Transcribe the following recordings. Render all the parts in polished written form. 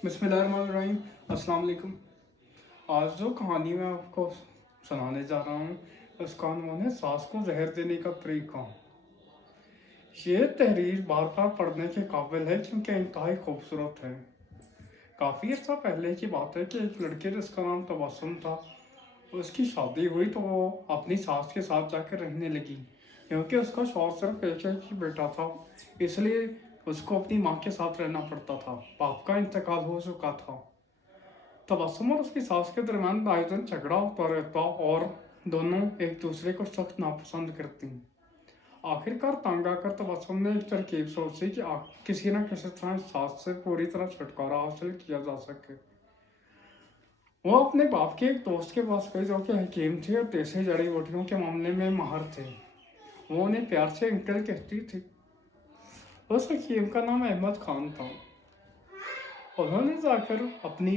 बिस्मिल्लाहिर्रहमानिर्रहीम। अस्सलाम वालेकुम। आज जो कहानी मैं आपको सुनाने जा रहा हूँ उसका उन्होंने सास को जहर देने का तरीका। ये तहरीर बार बार पढ़ने के काबिल है क्योंकि इंतहाई खूबसूरत है। काफ़ी अर्सा पहले की बात है कि एक लड़के जिसका नाम तबस्सुम था, उसकी शादी हुई तो वो अपनी सास के साथ जाकर रहने लगी। क्योंकि उसका शौहर सिर्फ एक ही बेटा था, इसलिए उसको अपनी माँ के साथ रहना पड़ता था। बाप का इंतकाल हो चुका था। तबस्सुम और उसकी सास के दरमियान आए दिन झगड़ा होता रहता और दोनों एक दूसरे को सख्त नापसंद करती। आखिरकार तंग आकर तबस्सुम ने एक तरकीब सोची कि किसी न किसी तरह इस सास से पूरी तरह छुटकारा हासिल किया जा सके। वो अपने बाप के एक दोस्त के पास गई जो कि हकीम थे और देसी जड़ी बूटियों के मामले में माहिर थे। वो उन्हें प्यार से अंकल कहती थी। उस हकीम का नाम अहमद खान था। उन्होंने जाकर अपनी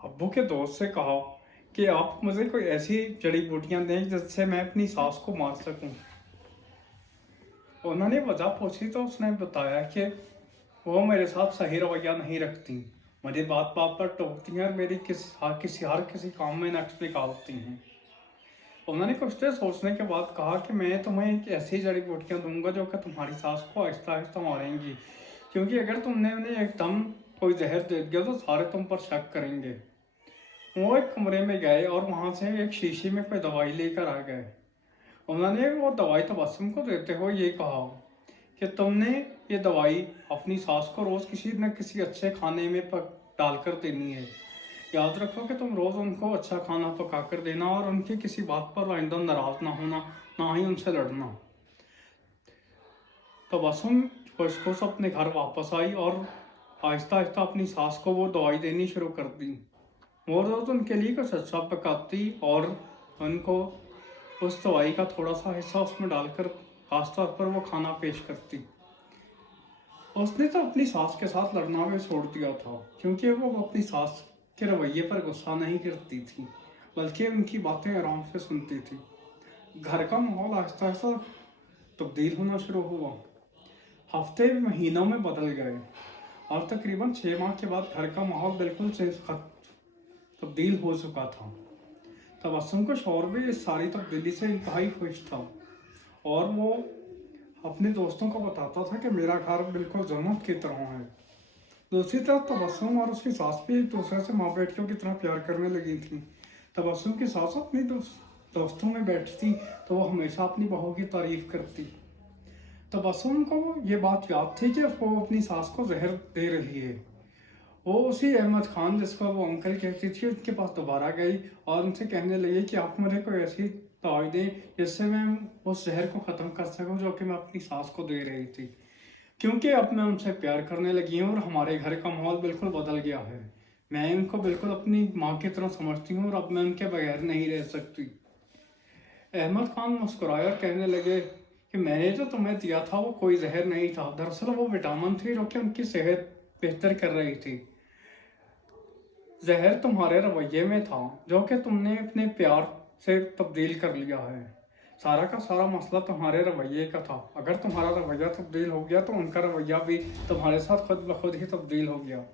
अब्बू के दोस्त से कहा कि आप मुझे कोई ऐसी जड़ी बूटियां दें जिससे मैं अपनी सास को मार सकूं। उन्होंने वजह पूछी तो उसने बताया कि वो मेरे साथ सही रवैया नहीं रखती, मुझे बात बात पर टोकती हैं और मेरी हर किसी काम में नक्श निकालती हैं। उन्होंने कुछ देर सोचने के बाद कहा कि मैं तुम्हें एक ऐसी जड़ी बूटियां दूंगा जो कि तुम्हारी सास को आहिस्ता आहिस्ता मारेंगी, क्योंकि अगर तुमने उन्हें एकदम कोई जहर दे दिया तो सारे तुम पर शक करेंगे। वो एक कमरे में गए और वहां से एक शीशी में कोई दवाई लेकर आ गए। उन्होंने वो दवाई तबस्सुम को देते हुए ये कहा कि तुमने ये दवाई अपनी सास को रोज़ किसी न किसी अच्छे खाने में डालकर देनी है। याद रखो कि तुम रोज़ उनको अच्छा खाना पका कर देना और उनकी किसी बात पर आइंदा नाराज़ ना होना, ना ही उनसे लड़ना। तबस्सुम खुश खुश अपने घर वापस आई और आहिस्ता आहिस्ता अपनी सास को वो दवाई देनी शुरू कर दी। वो रोज़ उनके लिए कुछ अच्छा पकाती और उनको उस दवाई का थोड़ा सा हिस्सा उसमें डालकर खास तौर पर वो खाना पेश करती। उसने तो अपनी सास के साथ लड़ना भी छोड़ दिया था, क्योंकि वो अपनी सास के रवैये पर गुस्सा नहीं करती थी, बल्कि उनकी बातें आराम से सुनती थी। घर का माहौल आहिस्ता आहिस्ता तब्दील होना शुरू हुआ। हफ्ते महीनों में बदल गए और तकरीबन 6 माह के बाद घर का माहौल बिल्कुल से तब्दील हो चुका था। तबस्सुम का शौहर भी इस सारी तब्दीली से इंतहाई खुश था और वो अपने दोस्तों को बताता था कि मेरा घर बिल्कुल जन्नत की तरह है। दूसरी तरफ तबस्सुम और उसकी सास भी एक दूसरे से माँ बेटियों की तरह प्यार करने लगी थी। तबस्सुम की सास अपनी दोस्तों में बैठती तो वो हमेशा अपनी बहू की तारीफ करती। तबस्सुम को ये बात याद थी कि वो अपनी सास को जहर दे रही है। वो उसी अहमद खान जिसको वो अंकल कहती थी उसके पास दोबारा गई और उनसे कहने लगी कि आप मुझे कोई ऐसी दवाई दें जिससे मैं उस जहर को ख़त्म कर सकूं जो कि मैं अपनी सास को दे रही थी, क्योंकि अब मैं उनसे प्यार करने लगी हूँ और हमारे घर का माहौल बिल्कुल बदल गया है। मैं उनको बिल्कुल अपनी माँ की तरह समझती हूँ और अब मैं उनके बगैर नहीं रह सकती। अहमद खान मुस्कुराए और कहने लगे कि मैंने जो तुम्हें दिया था वो कोई जहर नहीं था, दरअसल वो विटामिन थी जो कि उनकी सेहत बेहतर कर रही थी। जहर तुम्हारे रवैये में था जो कि तुमने अपने प्यार से तब्दील कर लिया है। सारा का सारा मसला तुम्हारे रवैये का था। अगर तुम्हारा रवैया तब्दील हो गया तो उनका रवैया भी तुम्हारे साथ खुद ब खुद ही तब्दील हो गया।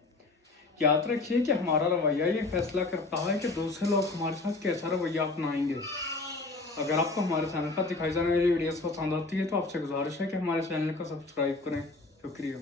याद रखिए कि हमारा रवैया ये फैसला करता है कि दूसरे लोग हमारे साथ कैसा रवैया अपनाएंगे। अगर आपको हमारे चैनल पर दिखाई जाने वाली वीडियोस पसंद आती है तो आपसे गुजारिश है कि हमारे चैनल को सब्सक्राइब करें। शुक्रिया।